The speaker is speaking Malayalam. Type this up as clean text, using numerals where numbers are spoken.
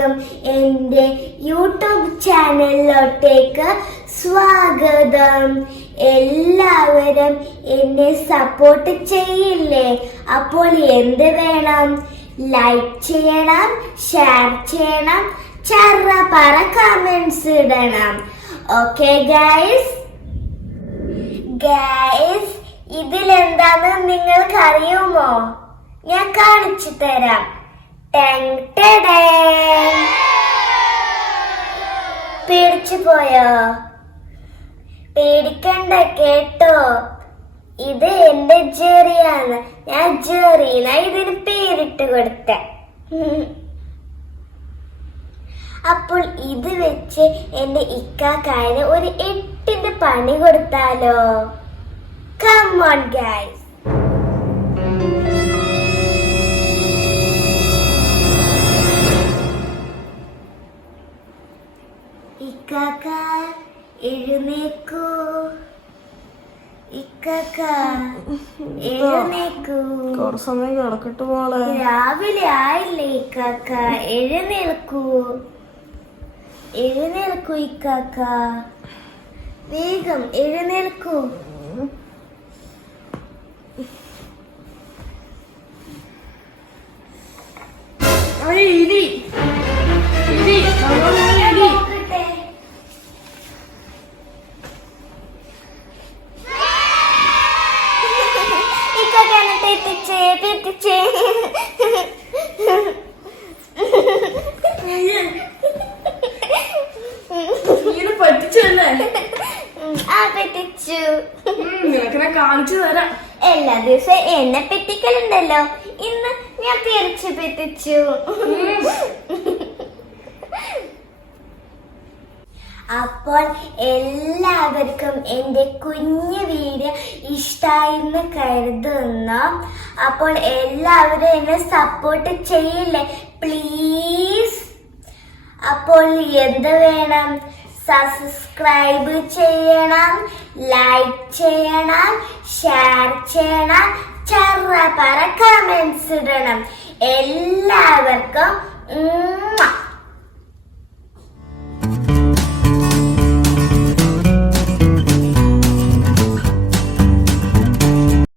എല്ലാവർക്കും എൻ്റെ യൂട്യൂബ് ചാനലിലോട്ടേക്ക് സ്വാഗതം. എല്ലാവരും എന്നെ സപ്പോർട്ട് ചെയ്യില്ലേ? അപ്പോൾ എന്ത് വേണം? ലൈക്ക് ചെയ്യണം, ഷെയർ ചെയ്യണം, ചറപറ കമന്റ്സ് ഇടണം. Okay guys? ഇതിലെന്താന്ന് നിങ്ങൾക്ക് അറിയുമോ? ഞാൻ കാണിച്ചു തരാം. പേടിച്ചു പോയോ? പേടിക്കണ്ട കേട്ടോ. ഇത് എന്റെ ജെറിയാണ്. ഞാൻ ജെറീന ഇതിന് പേരിട്ട് കൊടുത്ത. അപ്പോൾ ഇത് വെച്ച് എന്റെ ഇക്കാക്കായന് ഒരു 8ന്റെ പണി കൊടുത്താലോ? Come on guys. ഇക്കാക്ക എഴുന്നേക്കൂ. ഇക്കാക്ക എഴുന്നേക്കൂ. കുറച്ച് സമയം കിടക്കട്ടെ മോളെ. രാവിലെ ആയില്ലേ ഇക്കാക്ക? എഴുന്നേൽക്കൂ, എഴുന്നേൽക്കൂ ഇക്കാക്ക, വേഗം എഴുന്നേൽക്കൂ. കാണിച്ചു തരാം. എല്ലാ ദിവസവും എന്നെ പെറ്റിക്കലുണ്ടല്ലോ, ഇന്ന് ഞാൻ തിരിച്ചു പെറ്റിച്ചു. അപ്പോൾ എല്ലാവർക്കും എൻ്റെ കുഞ്ഞു വീഡിയോ ഇഷ്ടമായെന്ന് കരുതുന്നു. അപ്പോൾ എല്ലാവരും എന്നെ സപ്പോർട്ട് ചെയ്യില്ലേ പ്ലീസ്? അപ്പോൾ എന്ത് വേണം? സബ്സ്ക്രൈബ് ചെയ്യണം, ലൈക്ക് ചെയ്യണം, ഷെയർ ചെയ്യണം, ചറപറ കമന്റ്സ് ഇടണം. എല്ലാവർക്കും